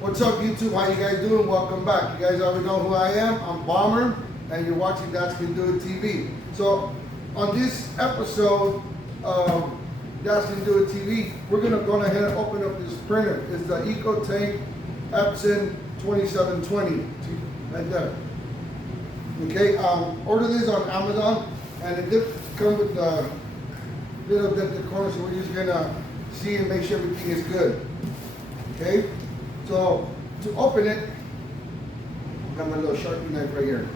What's up, YouTube? How you guys doing? Welcome back. You guys already know who I am. I'm Bomber, and you're watching Dads Can Do It TV. So, on this episode of Dads Can Do It TV, we're gonna go ahead and open up this printer. It's the EcoTank Epson 2720, right there. Okay, ordered this on Amazon, and it did come with a little dented corner, so we're just gonna see and make sure everything is good. Okay. So, to open it, I got my little Sharpie knife right here.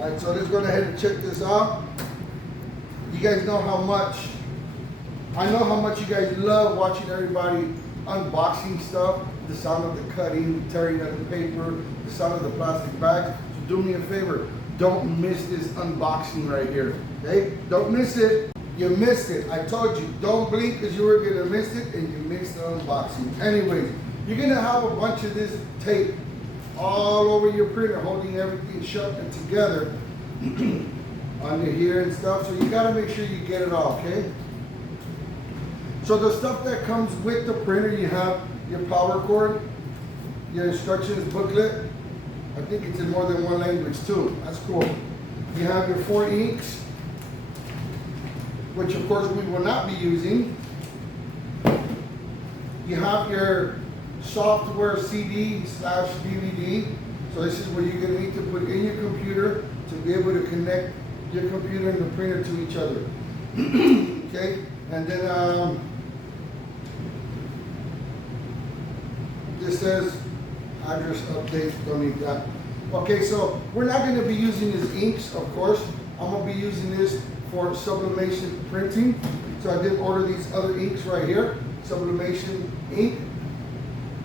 Alright, so let's go ahead and check this out. You guys know how much, I know how much you guys love watching everybody unboxing stuff. The sound of the cutting, tearing of the paper, the sound of the plastic bags. So do me a favor, don't miss this unboxing right here. Okay? Don't miss it. You missed it. I told you, don't blink because you were going to miss it and you missed the unboxing. Anyways. You're gonna have a bunch of this tape all over your printer, holding everything shut and together under here and stuff. So you gotta make sure you get it all, okay? So the stuff that comes with the printer, you have your power cord, your instructions booklet. I think it's in more than one language too. That's cool. You have your 4 inks, which of course we will not be using. You have your software CD/DVD. So this is where you're going to need to put in your computer to be able to connect your computer and the printer to each other. Okay, and then this says address update, don't need that. Okay, so we're not going to be using these inks, of course. I'm going to be using this for sublimation printing. So I did order these other inks right here, sublimation ink.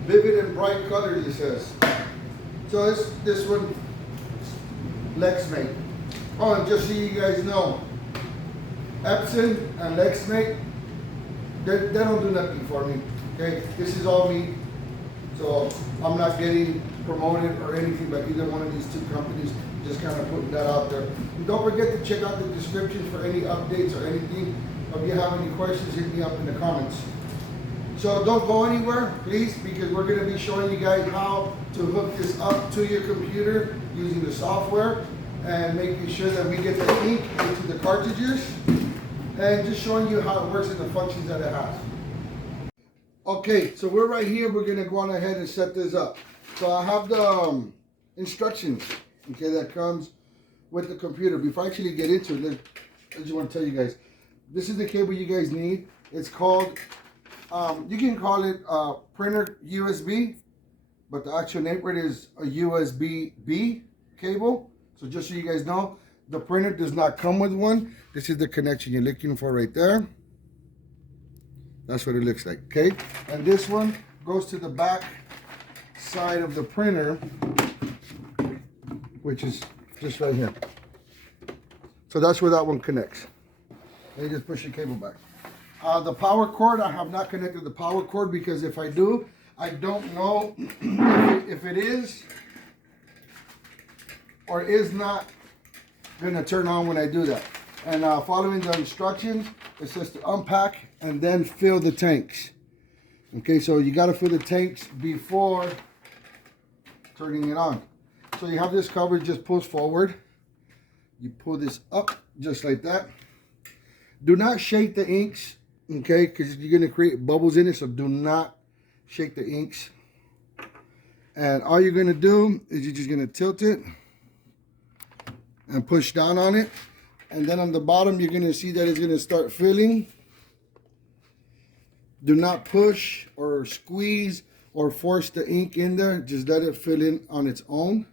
Vivid and bright colors, it says. So this one, Lexmate. Oh, and just so you guys know, Epson and Lexmate, they don't do nothing for me. Okay, this is all me. So I'm not getting promoted or anything by either one of these two companies. Just kind of putting that out there. And don't forget to check out the description for any updates or anything. If you have any questions, hit me up in the comments. So don't go anywhere, please, because we're going to be showing you guys how to hook this up to your computer using the software and making sure that we get the ink into the cartridges and just showing you how it works and the functions that it has. Okay, so we're right here. We're going to go on ahead and set this up. So I have the instructions, okay, that comes with the computer. Before I actually get into it, I just want to tell you guys, this is the cable you guys need. It's called... you can call it printer USB, but the actual name for it is a USB-B cable. So just so you guys know, the printer does not come with one. This is the connection you're looking for right there. That's what it looks like, okay? And this one goes to the back side of the printer, which is just right here. So that's where that one connects. And you just push your cable back. The power cord, I have not connected the power cord because if I do, I don't know if it is or is not going to turn on when I do that. And following the instructions, it says to unpack and then fill the tanks. Okay, so you got to fill the tanks before turning it on. So you have this cover, just pulls forward. You pull this up just like that. Do not shake the inks. Okay, because you're going to create bubbles in it, so do not shake the inks. And all you're going to do is you're just going to tilt it and push down on it. And then on the bottom, you're going to see that it's going to start filling. Do not push or squeeze or force the ink in there. Just let it fill in on its own.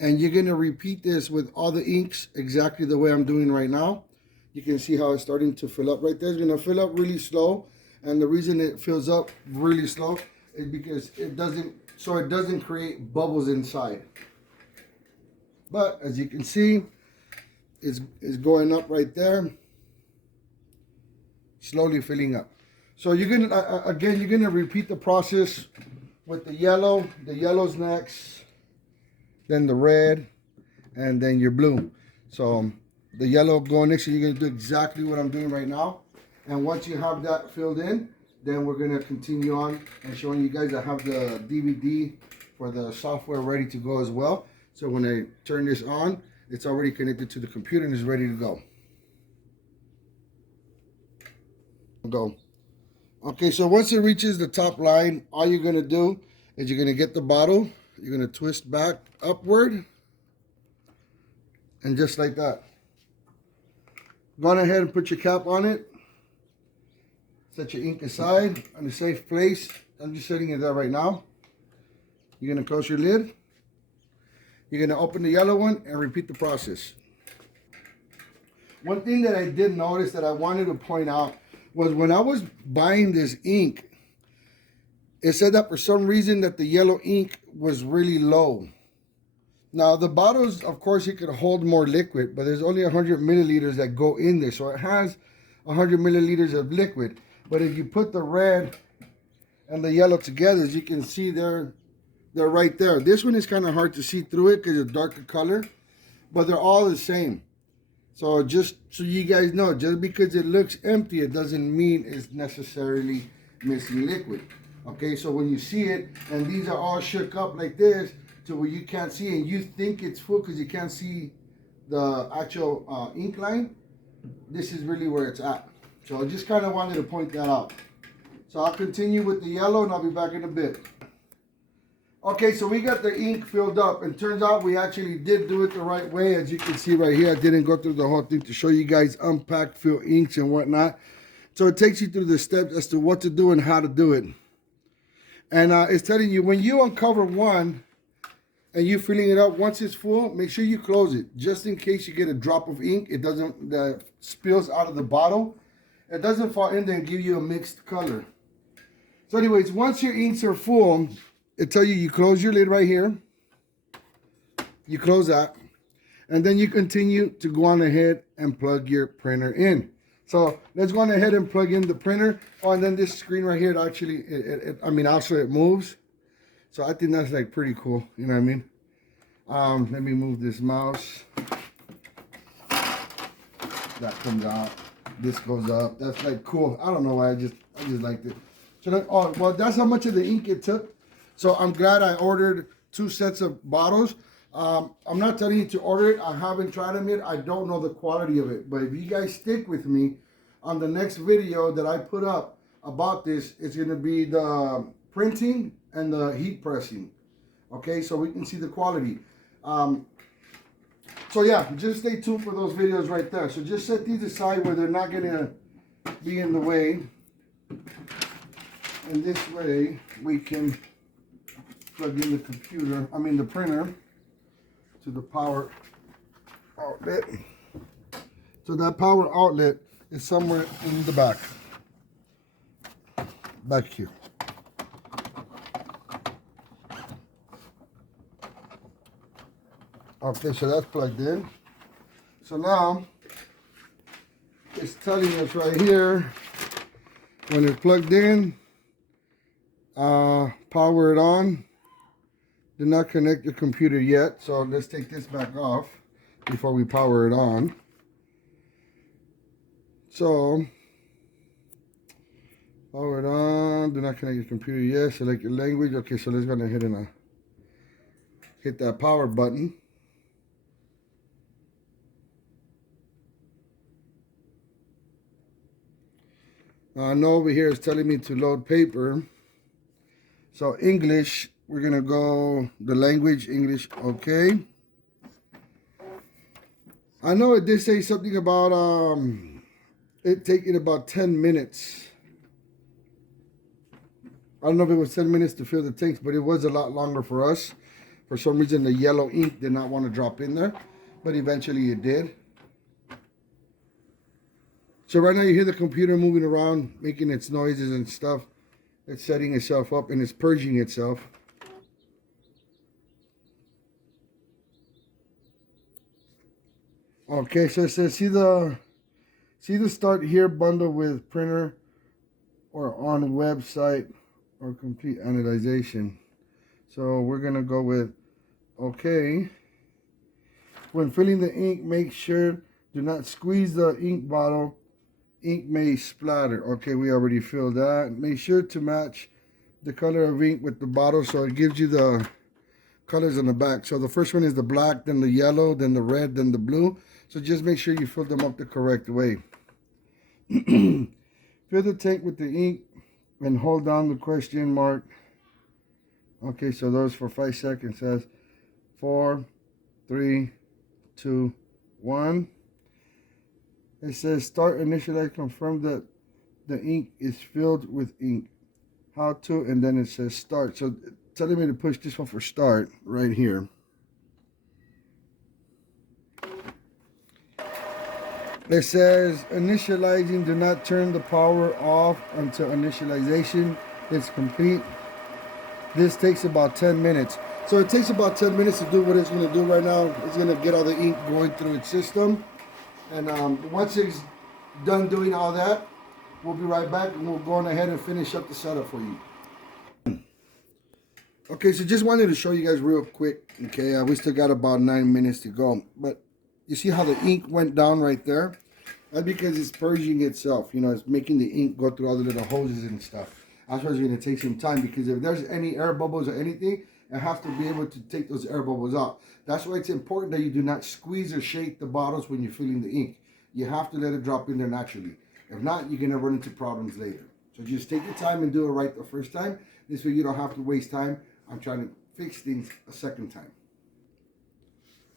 And you're going to repeat this with all the inks exactly the way I'm doing right now. You can see how it's starting to fill up right there. It's going to fill up really slow. And the reason it fills up really slow is because it doesn't create bubbles inside. But as you can see, it's going up right there. Slowly filling up. So you're going to, again, you're going to repeat the process with the yellow. The yellow's next. Then the red. And then your blue. So... the yellow going next, so you're going to do exactly what I'm doing right now. And once you have that filled in, then we're gonna continue on and showing you guys. I have the DVD for the software ready to go as well. So when I turn this on, it's already connected to the computer and is ready to go. Okay, so once it reaches the top line, all you're gonna do is you're gonna get the bottle, you're gonna twist back upward, and just like that. Go on ahead and put your cap on it. Set your ink aside in a safe place. I'm just setting it there right now. You're gonna close your lid. You're gonna open the yellow one and repeat the process. One thing that I did notice that I wanted to point out was when I was buying this ink, it said that for some reason that the yellow ink was really low. Now the bottles, of course, it could hold more liquid, but there's only 100 milliliters that go in there. So it has 100 milliliters of liquid. But if you put the red and the yellow together, as you can see they're right there. This one is kind of hard to see through it because it's a darker color, but they're all the same. So just so you guys know, just because it looks empty, it doesn't mean it's necessarily missing liquid. Okay, so when you see it, and these are all shook up like this, to where you can't see, and you think it's full because you can't see the actual ink line, this is really where it's at. So I just kind of wanted to point that out. So I'll continue with the yellow, and I'll be back in a bit. Okay, so we got the ink filled up, and turns out we actually did do it the right way. As you can see right here, I didn't go through the whole thing to show you guys unpack, fill inks and whatnot. So it takes you through the steps as to what to do and how to do it. And it's telling you, when you uncover one and you're filling it up, once it's full, make sure you close it, just in case you get a drop of ink. It doesn't, that spills out of the bottle. It doesn't fall in there and give you a mixed color. So anyways, once your inks are full, it tells you close your lid right here. You close that. And then you continue to go on ahead and plug your printer in. So let's go on ahead and plug in the printer. Oh, and then this screen right here, it actually, also it moves. So I think that's like pretty cool. You know what I mean? Let me move this mouse. That comes out. This goes up. That's like cool. I don't know why, I just liked it. So then, oh, well, that's how much of the ink it took. So I'm glad I ordered 2 sets of bottles. I'm not telling you to order it. I haven't tried them yet. I don't know the quality of it. But if you guys stick with me on the next video that I put up about this, it's going to be the printing and the heat pressing. Okay, so we can see the quality. So yeah, just stay tuned for those videos right there. So just set these aside where they're not going to be in the way. And this way we can plug in the printer to the power outlet. So that power outlet is somewhere in the back here. Okay, so that's plugged in. So now it's telling us right here when it's plugged in, power it on. Did not connect your computer yet, so let's take this back off before we power it on. So, power it on, do not connect your computer yet, select your language. Okay, so let's go ahead and hit that power button. I know over here it's telling me to load paper. So English, we're gonna go the language English. Okay. I know it did say something about it taking about 10 minutes. I don't know if it was 10 minutes to fill the tanks, but it was a lot longer for us. For some reason, the yellow ink did not want to drop in there, but eventually it did. So right now you hear the computer moving around, making its noises and stuff. It's setting itself up and it's purging itself. Okay, so it says see the start here bundle with printer or on website or complete anodization. So we're gonna go with okay. When filling the ink, make sure do not squeeze the ink bottle ink may splatter. Okay, we already filled that. Make sure to match the color of ink with the bottle so it gives you the colors on the back. So the first one is the black, then the yellow, then the red, then the blue. So just make sure you fill them up the correct way. Fill the tank with the ink and hold down the question mark. Okay, so those for 5 seconds. Says 4, 3, 2, 1. It says start initialize, confirm that the ink is filled with ink. How to, and then it says start. So telling me to push this one for start right here. It says initializing, do not turn the power off until initialization is complete. This takes about 10 minutes. So it takes about 10 minutes to do what it's going to do right now. It's going to get all the ink going through its system. And once it's done doing all that, we'll be right back and we'll go on ahead and finish up the setup for you. Okay, so just wanted to show you guys real quick. Okay, we still got about 9 minutes to go. But you see how the ink went down right there? That's because it's purging itself. You know, it's making the ink go through all the little hoses and stuff. That's why it's going to take some time, because if there's any air bubbles or anything, I have to be able to take those air bubbles out. That's why it's important that you do not squeeze or shake the bottles when you're filling the ink. You have to let it drop in there naturally. If not, you're going to run into problems later. So just take your time and do it right the first time. This way you don't have to waste time on trying to fix things a second time.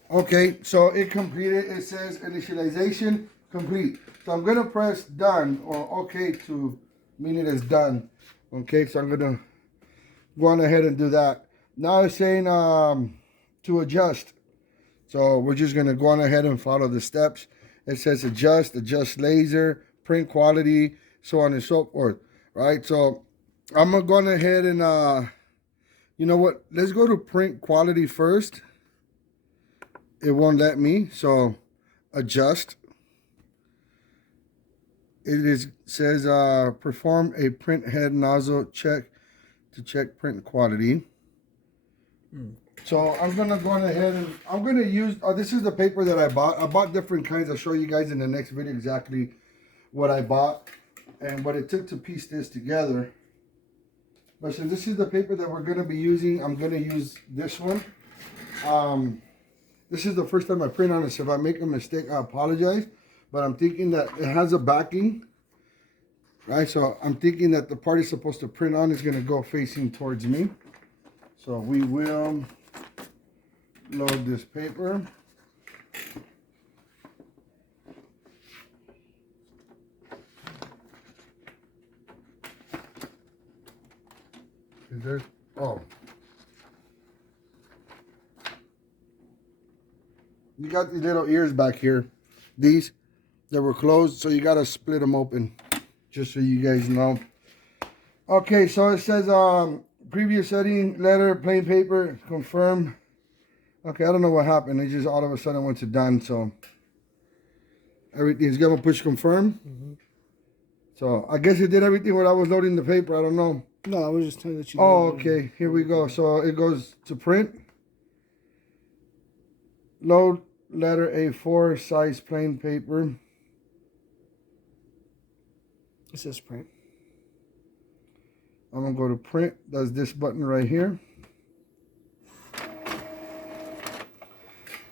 Okay, so it completed. It says initialization complete. So I'm going to press done or okay to mean it is done. Okay, so I'm going to go on ahead and do that. Now it's saying to adjust. So we're just going to go on ahead and follow the steps. It says adjust laser, print quality, so on and so forth. Right, so I'm going to go on ahead and, you know what, let's go to print quality first. It won't let me, so adjust. It says perform a print head nozzle check to check print quality. So I'm gonna go on ahead and I'm gonna use this is the paper that I bought. I bought different kinds. I'll show you guys in the next video exactly what I bought and what it took to piece this together. But since this is the paper that we're gonna be using, I'm gonna use this one. This is the first time I print on it, so if I make a mistake, I apologize. But I'm thinking that it has a backing, right? So I'm thinking that the part it's supposed to print on is going to go facing towards me. So we will load this paper. Is there? Oh. You got these little ears back here. These that were closed, so you got to split them open, just so you guys know. Okay, so it says previous setting, letter, plain paper, confirm. Okay, I don't know what happened. It just all of a sudden went to done, so everything's gonna push confirm. So I guess it did everything when I was loading the paper. I don't know. No, I was just telling you. Oh, okay. Here we go. So it goes to print. Load letter A4 size plain paper. It says print. I'm gonna go to print. That's this button right here.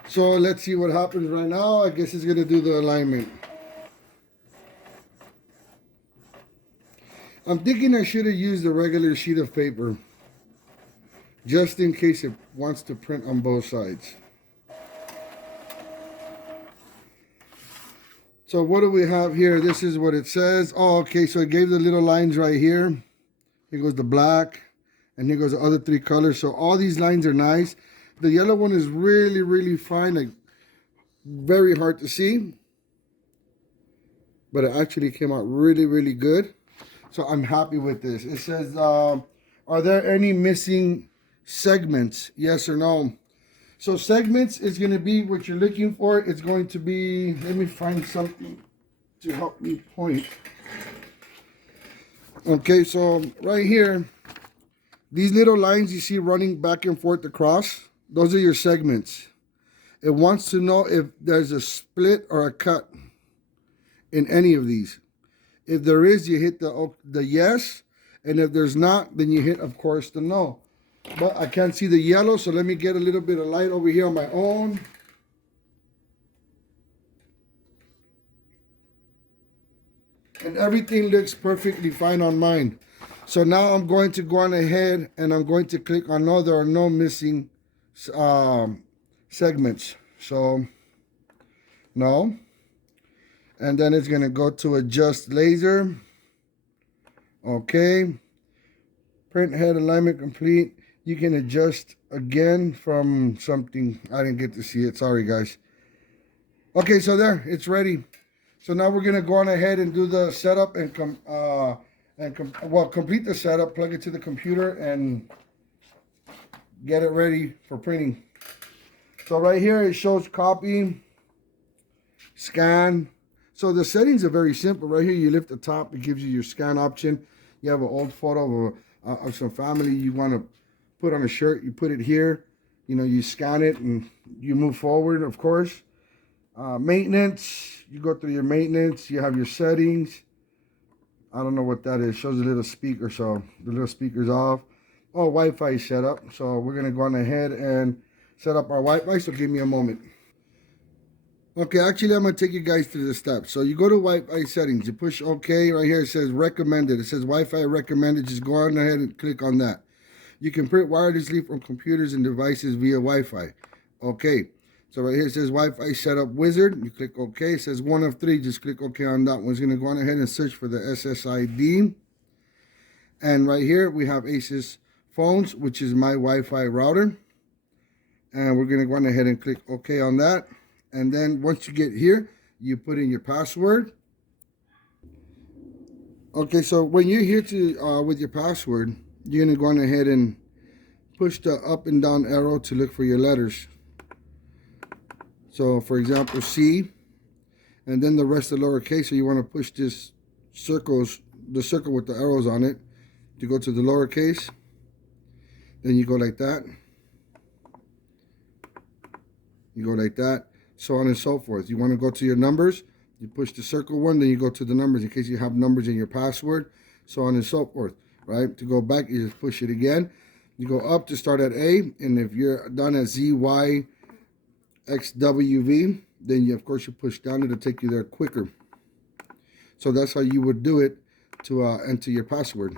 So let's see what happens right now. I guess it's gonna do the alignment. I'm thinking I should have used a regular sheet of paper, just in case it wants to print on both sides. So what do we have here? This is what it says. Oh, okay, so it gave the little lines right here. Here goes the black, and here goes the other three colors. So all these lines are nice. The yellow one is really, really fine, like very hard to see. But it actually came out really, really good. So I'm happy with this. It says, are there any missing segments? Yes or no? So segments is going to be what you're looking for. It's going to be, let me find something to help me point. Okay, so right here, these little lines you see running back and forth across, those are your segments. It wants to know if there's a split or a cut in any of these. If there is, you hit the yes. And if there's not, then you hit, of course, the no. But I can't see the yellow, so let me get a little bit of light over here on my own. And everything looks perfectly fine on mine. So now I'm going to go on ahead and I'm going to click on no, there are no missing segments. So, no. And then it's going to go to adjust laser. Okay. Print head alignment complete. You can adjust again from something. I didn't get to see it. Sorry, guys. Okay, so there, it's ready. So now we're gonna go on ahead and do the setup and complete the setup, plug it to the computer, and get it ready for printing. So right here it shows copy, scan. So the settings are very simple. Right here you lift the top, it gives you your scan option. You have an old photo of some family you want to put on a shirt, you put it here. You know, you scan it and you move forward, of course. Maintenance, you go through your maintenance, you have your settings. I don't know what that is. Shows a little speaker, so the little speaker's off. Oh, Wi-Fi setup. So we're gonna go on ahead and set up our Wi-Fi, so give me a moment. Okay, actually I'm gonna take you guys through the steps. So you go to Wi-Fi settings, you push OK. Right here it says recommended. It says Wi-Fi recommended. Just go on ahead and click on that. You can print wirelessly from computers and devices via Wi-Fi. Okay. So right here it says Wi-Fi setup wizard. You click OK. It says 1 of 3. Just click OK on that one. It's going to go on ahead and search for the SSID. And right here we have Asus phones, which is my Wi-Fi router. And we're going to go on ahead and click OK on that. And then once you get here, you put in your password. Okay, so when you're here to with your password, you're going to go on ahead and push the up and down arrow to look for your letters. So, for example, C, and then the rest of lowercase. So you want to push this the circle with the arrows on it to go to the lowercase. Then you go like that. You go like that, so on and so forth. You want to go to your numbers. You push the circle one, then you go to the numbers in case you have numbers in your password, so on and so forth, right? To go back, you just push it again. You go up to start at A, and if you're done at Z, Y, X, W, V, then you, of course, you push down, it'll take you there quicker. So that's how you would do it to enter your password.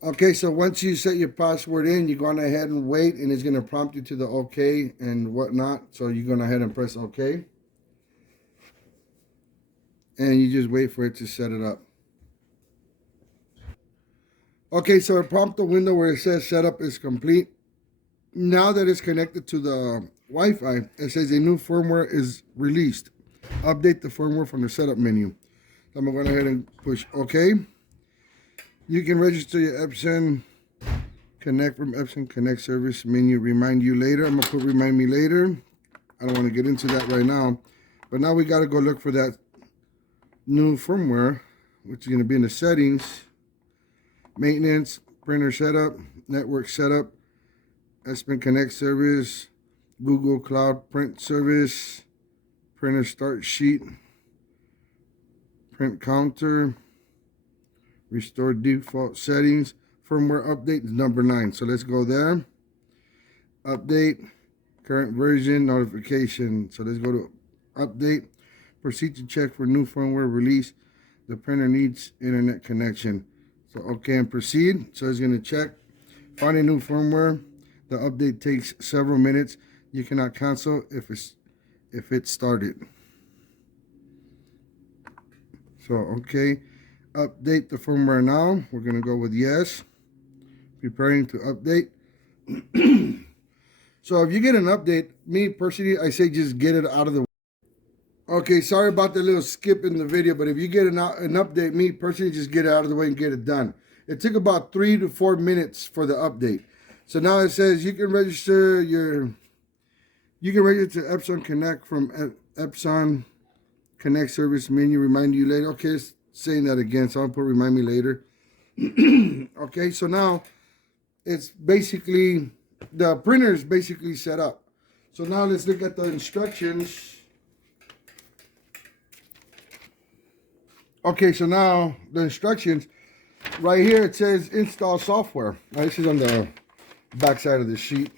Okay, so once you set your password in, you go on ahead and wait, and it's going to prompt you to the OK and whatnot. So you're going ahead and press OK. And you just wait for it to set it up. Okay, so it prompts the window where it says setup is complete. Now that it's connected to the Wi-Fi, it says a new firmware is released. Update the firmware from the setup menu. So I'm going to go ahead and push OK. You can register your Epson Connect from Epson Connect service menu. Remind you later. I'm going to put remind me later. I don't want to get into that right now. But now we got to go look for that new firmware, which is going to be in the settings. Maintenance, printer setup, network setup, Epson Connect service, Google Cloud Print service, printer start sheet, print counter, restore default settings, firmware update is number 9. So let's go there. Update, current version, notification. So let's go to update. Proceed to check for new firmware release. The printer needs internet connection. So okay and proceed. So it's going to check. Find a new firmware. The update takes several minutes. You cannot cancel if it's started. So okay. Update the firmware now. We're going to go with yes. Preparing to update. So if you get an update, me personally, I say just get it out of the way. Okay, sorry about the little skip in the video, but if you get an update, me personally, just get it out of the way and get it done. It took about 3 to 4 minutes for the update. So now it says you can register Epson Connect from Epson Connect service menu. Remind you later. Okay, it's saying that again, so I'll put remind me later. Okay, so now it's basically the printer is basically set up. So now let's look at the instructions Okay, so now the instructions. Right here it says install software. Now, this is on the back side of the sheet.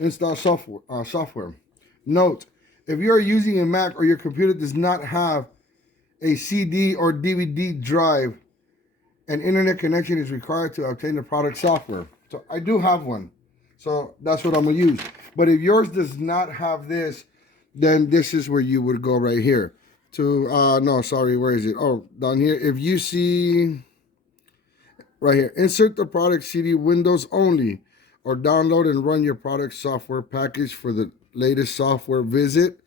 Install software. Note, if you are using a Mac or your computer does not have a CD or DVD drive, an internet connection is required to obtain the product software. So I do have one. So that's what I'm going to use. But if yours does not have this, then this is where you would go right here. No, sorry, where is it? Oh, down here. If you see right here, insert the product CD Windows only, or download and run your product software package for the latest software visit.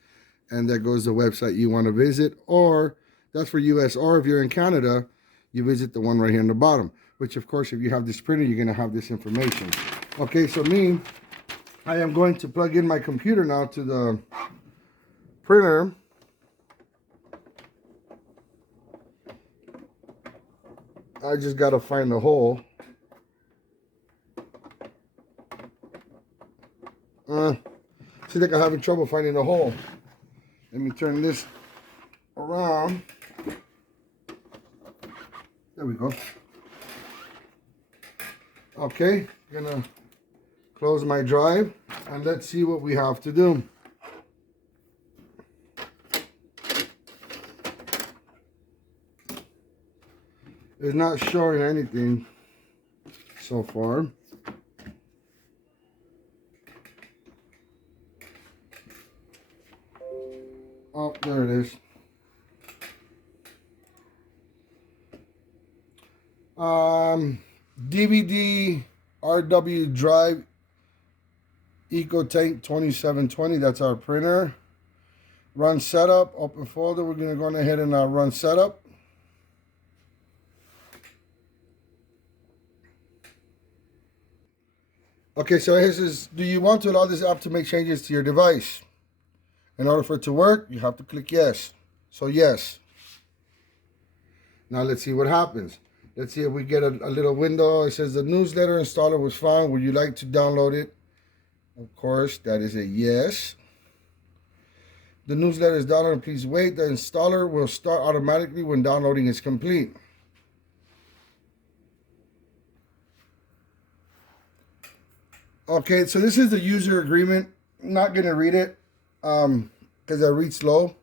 And that goes the website you want to visit, or that's for US, or if you're in Canada, you visit the one right here in the bottom, which of course, if you have this printer, you're going to have this information. Okay, so I am going to plug in my computer now to the printer. I just got to find the hole. Seems like I'm having trouble finding the hole. Let me turn this around. There we go. Okay, gonna close my drive and let's see what we have to do. It's not showing anything so far. Oh, there it is. DVD RW drive ET2720. That's our printer. Run setup. Open folder. We're going to go ahead and run setup. Okay, so this is, do you want to allow this app to make changes to your device? In order for it to work, you have to click yes. So yes. Now let's see what happens. Let's see if we get a little window. It says the newsletter installer was found. Would you like to download it? Of course, that is a yes. The newsletter is downloaded. Please wait. The installer will start automatically when downloading is complete. Okay, so this is the user agreement. I'm not going to read it because I read slow.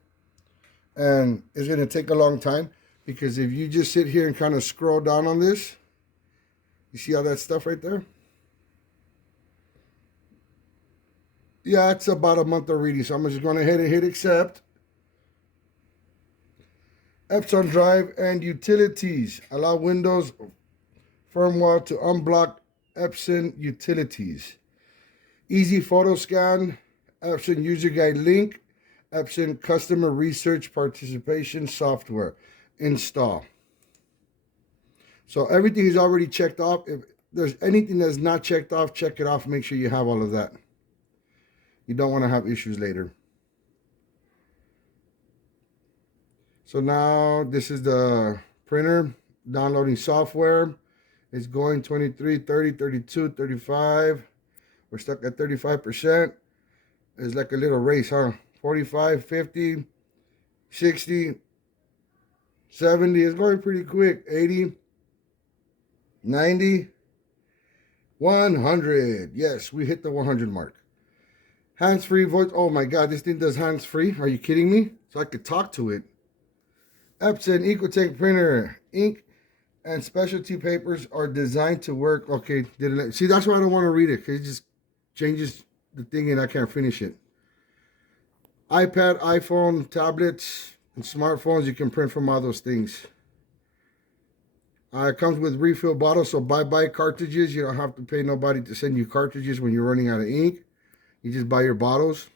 And it's going to take a long time. Because if you just sit here and kind of scroll down on this, you see all that stuff right there? Yeah, it's about a month of reading. So I'm just going ahead and hit accept. Epson drive and utilities. Allow Windows firmware to unblock Epson utilities. Easy photo scan. Epson user guide link. Epson customer research participation software. Install. So everything is already checked off. If there's anything that's not checked off, check it off. Make sure you have all of that. You don't want to have issues later. So now this is the printer downloading software. It's going 23, 30, 32, 35. We're stuck at 35%. It's like a little race, huh? 45, 50, 60, 70 is going pretty quick. 80, 90, 100. Yes, we hit the 100 mark. Hands-free voice. Oh my God, this thing does hands-free. Are you kidding me? So I could talk to it. Epson EcoTank printer. Ink and specialty papers are designed to work. Okay, see, that's why I don't want to read it, because it just changes the thing and I can't finish it. iPad, iPhone, tablets, and smartphones, you can print from all those things. It comes with refill bottles, so buy cartridges. You don't have to pay nobody to send you cartridges when you're running out of ink. You just buy your bottles.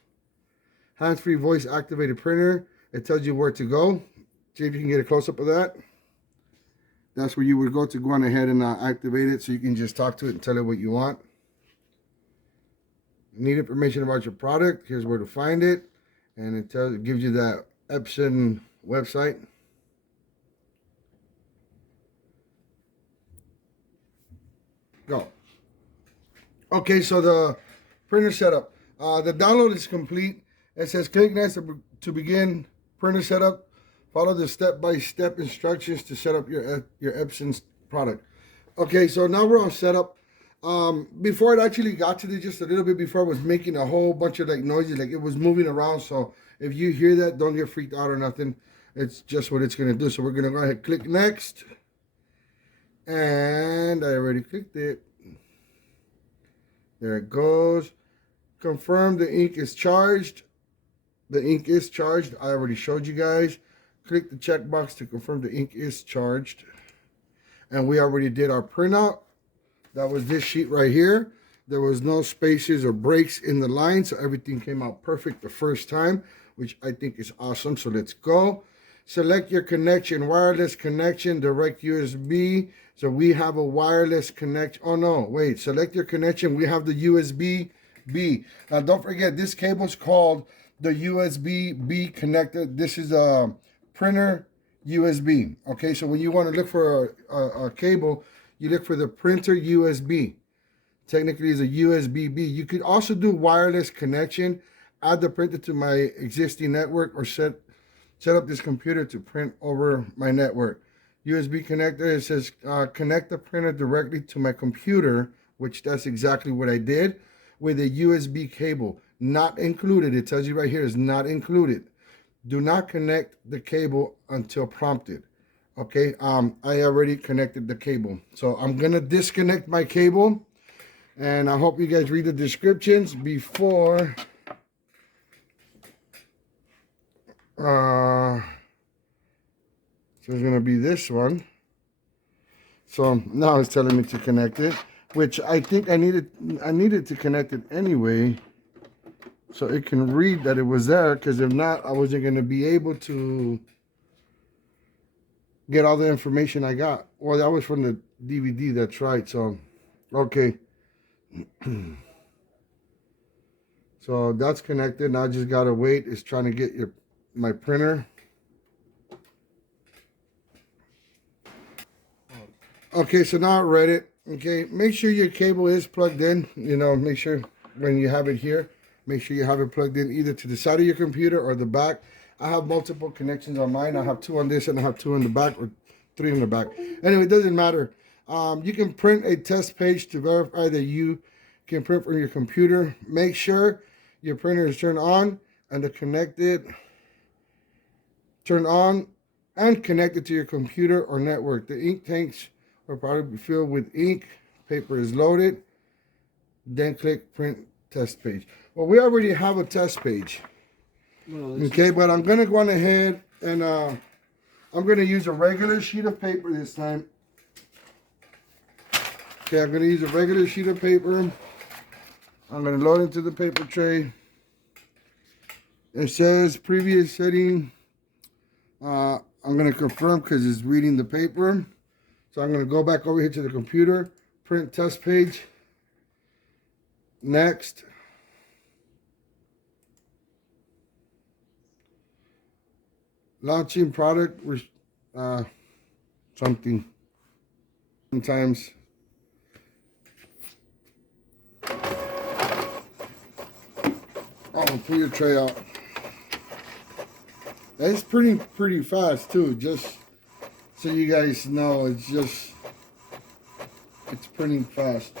Hands-free voice-activated printer. It tells you where to go. See if you can get a close-up of that. That's where you would go to go on ahead and activate it, so you can just talk to it and tell it what you want. Need information about your product. Here's where to find it. And it gives you that Epson website. Go. Okay, so the printer setup. The download is complete. It says click next to begin printer setup. Follow the step-by-step instructions to set up your Epson product. Okay, so now we're on setup. Before it actually got to this, just a little bit before, it was making a whole bunch of like noises, like it was moving around. So if you hear that, don't get freaked out or nothing. It's just what it's gonna do. So we're gonna go ahead and click next. And I already clicked it. There it goes. Confirm the ink is charged. The ink is charged. I already showed you guys. Click the checkbox to confirm the ink is charged. And we already did our printout. That was this sheet right here. There was no spaces or breaks in the line, so everything came out perfect the first time, which I think is awesome. So let's go. Select your connection, wireless connection, direct USB. So we have a wireless connection. Oh no, wait, select your connection. We have the USB-B. Now don't forget, this cable is called the USB-B connector. This is a printer USB. Okay, so when you want to look for a cable, you look for the printer USB. Technically, it's a USB-B. You could also do wireless connection, add the printer to my existing network, or set up this computer to print over my network. USB connector, it says connect the printer directly to my computer, which that's exactly what I did, with a USB cable. Not included. It tells you right here is not included. Do not connect the cable until prompted. Okay, I already connected the cable. So I'm gonna disconnect my cable, and I hope you guys read the descriptions before so it's gonna be this one. So now it's telling me to connect it, which I think I needed to connect it anyway, so it can read that it was there, because if not, I wasn't going to be able to get all the information I got. Well, that was from the DVD, that's right. So, okay. So that's connected. Now I just got to wait. It's trying to get my printer. Okay, so now I read it. Okay, make sure your cable is plugged in. You know, make sure when you have it here, make sure you have it plugged in either to the side of your computer or the back. I have multiple connections on mine. I have 2 on this and I have 2 in the back, or 3 in the back. Anyway, it doesn't matter. You can print a test page to verify that you can print from your computer. Make sure your printer is turned on and turned on and connected to your computer or network. The ink tanks will probably be filled with ink. Paper is loaded. Then click print test page. Well, we already have a test page. Okay, but I'm gonna go on ahead and I'm gonna use a regular sheet of paper this time. Okay, I'm gonna use a regular sheet of paper. I'm gonna load into the paper tray. It says previous setting. I'm gonna confirm because it's reading the paper. So I'm gonna go back over here to the computer, print test page. Next. Launching product something. Sometimes pull your tray out. That's pretty fast too, just so you guys know. It's printing fast.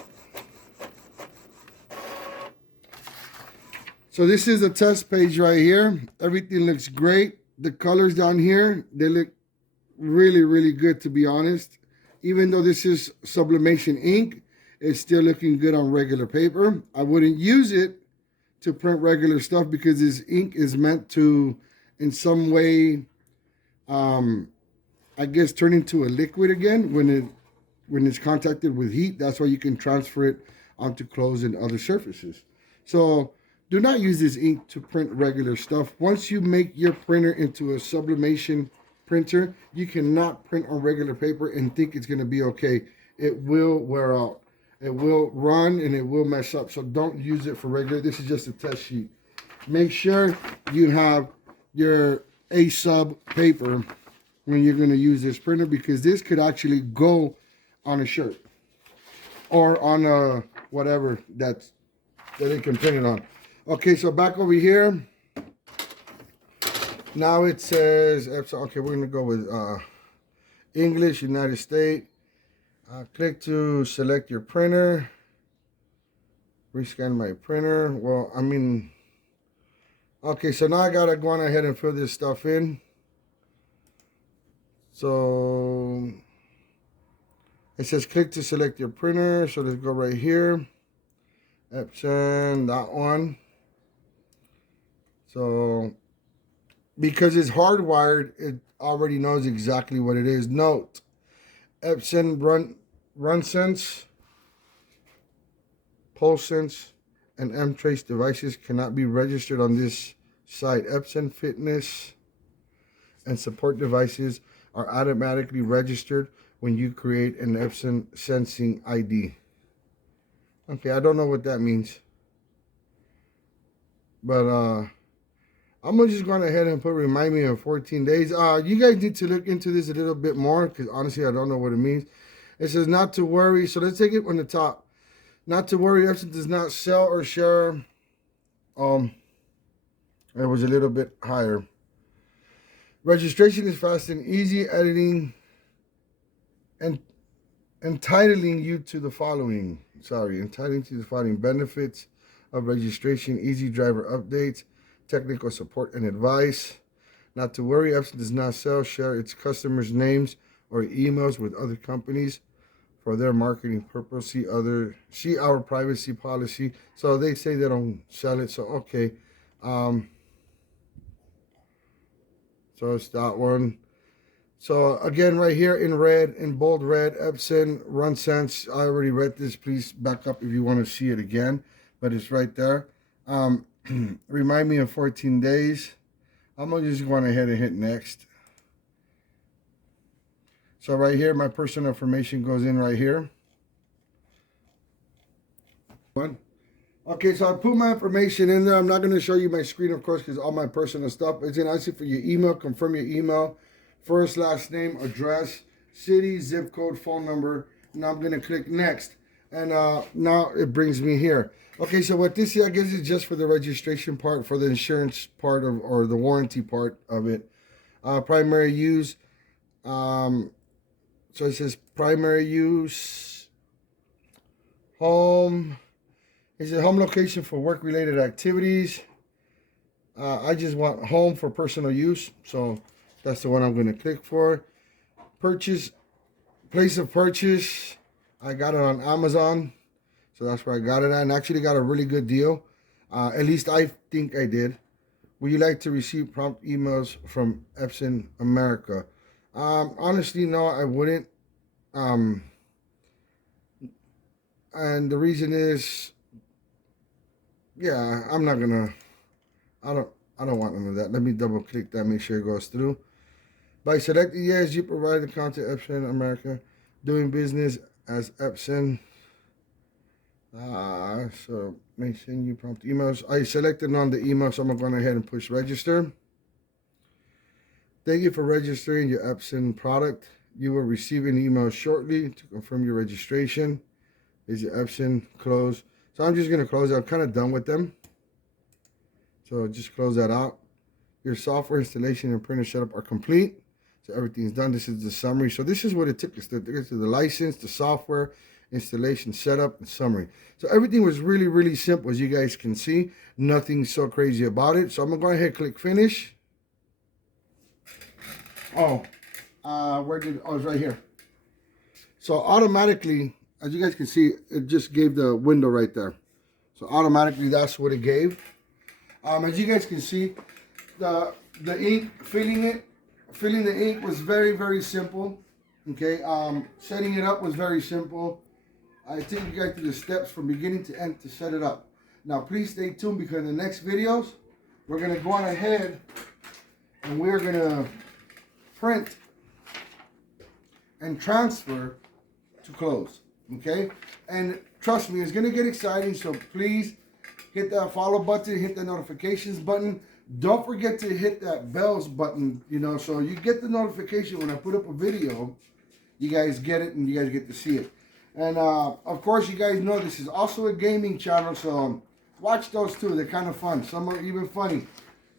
So this is a test page right here. Everything looks great. The colors down here, they look really, really good, to be honest. Even though this is sublimation ink, it's still looking good on regular paper. I wouldn't use it to print regular stuff because this ink is meant to, in some way, I guess, turn into a liquid again when it's contacted with heat. That's why you can transfer it onto clothes and other surfaces. So do not use this ink to print regular stuff. Once you make your printer into a sublimation printer, you cannot print on regular paper and think it's going to be okay. It will wear out. It will run and it will mess up. So don't use it for regular. This is just a test sheet. Make sure you have your A-sub paper when you're going to use this printer, because this could actually go on a shirt or on a whatever that it can print it on. Okay, so back over here. Now it says Epson. Okay, we're gonna go with English, United States. Click to select your printer. Rescan my printer. Well, I mean, okay, so now I gotta go on ahead and fill this stuff in. So it says click to select your printer. So let's go right here. Epson, that one. So because it's hardwired, it already knows exactly what it is. Note, Epson RunSense, PulseSense, and M-Trace devices cannot be registered on this site. Epson Fitness and support devices are automatically registered when you create an Epson Sensing ID. Okay, I don't know what that means. But I'm gonna just go ahead and put remind me in 14 days. You guys need to look into this a little bit more because honestly I don't know what it means. It says not to worry. So let's take it from the top. Not to worry, Epson does not sell or share. It was a little bit higher. Registration is fast and easy. Editing and entitling you to the following. Entitling to the following benefits of registration: easy driver updates, technical support and advice. Not to worry, Epson does not sell, share its customers' names or emails with other companies for their marketing purpose. See our privacy policy. So they say they don't sell it. So okay. So it's that one. So again, right here in red, in bold red, Epson RunSense. I already read this. Please back up if you want to see it again. But it's right there. Remind me in 14 days. I'm going to just go on ahead and hit next. So right here, my personal information goes in right here. Okay, so I put my information in there. I'm not going to show you my screen, of course, because all my personal stuff. It's going to ask you for your email. Confirm your email. First, last name, address, city, zip code, phone number. Now I'm going to click next. And now it brings me here. Okay, so what this is, I guess, is just for the registration part, for the insurance part of, or the warranty part of it. Primary use. So it says primary use. Home. It's a home location for work-related activities. I just want home for personal use. So that's the one I'm going to click for. Purchase. Place of purchase. I got it on Amazon. So that's where I got it at, and actually got a really good deal. At least I think I did. Would you like to receive prompt emails from Epson America? Honestly, no, I wouldn't. And the reason is, yeah, I'm not gonna. I don't want none of that. Let me double click that, make sure it goes through. By selecting yes, you provide the content Epson America, doing business as Epson. So may send you prompt emails. I selected on the email, so I'm going ahead and push register. Thank you for registering your Epson product. You will receive an email shortly to confirm your registration. Is your Epson close? So I'm just going to close it. I'm kind of done with them. So just close that out. Your software installation and printer setup are complete. So everything's done. This is the summary. So this is what it took us to get to: the license, the software, installation, setup, and summary. So everything was really, really simple, as you guys can see. Nothing so crazy about it. So I'm going to go ahead and click finish. Oh, it's right here. So automatically, as you guys can see, it just gave the window right there. So automatically, that's what it gave. As you guys can see, the ink, filling the ink was very, very simple. Okay, setting it up was very simple. I take you guys through the steps from beginning to end to set it up. Now, please stay tuned, because in the next videos, we're going to go on ahead and we're going to print and transfer to close. Okay, and trust me, it's going to get exciting. So please hit that follow button, hit the notifications button. Don't forget to hit that bells button, so you get the notification when I put up a video. You guys get it, and you guys get to see it. And of course, you guys know this is also a gaming channel, so watch those too. They're kind of fun. Some are even funny.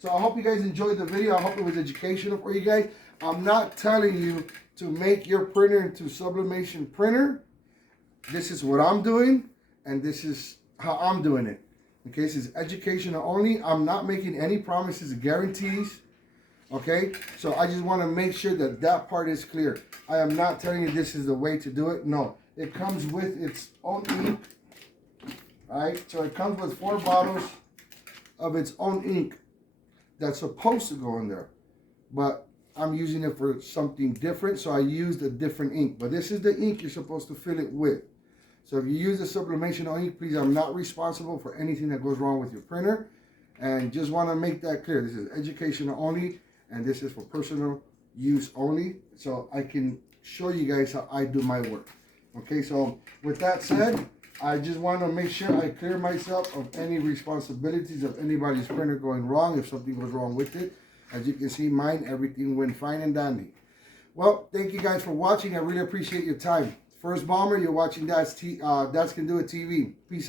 So I hope you guys enjoyed the video. I hope it was educational for you guys. I'm not telling you to make your printer into sublimation printer. This is what I'm doing, and this is how I'm doing it. Okay, this is educational only. I'm not making any promises or guarantees. Okay, so I just want to make sure that that part is clear. I am not telling you this is the way to do it. No, it comes with its own ink. Right, so it comes with 4 bottles of its own ink that's supposed to go in there, but I'm using it for something different, so I used a different ink. But this is the ink you're supposed to fill it with. So if you use the sublimation ink, please, I'm not responsible for anything that goes wrong with your printer, and just want to make that clear. This is educational only, and this is for personal use only, so I can show you guys how I do my work. Okay, so with that said, I just want to make sure I clear myself of any responsibilities of anybody's printer going wrong if something goes wrong with it. As you can see, mine, everything went fine and dandy. Well, thank you guys for watching. I really appreciate your time. First Bomber, you're watching Dad's Can Do It TV. Peace out.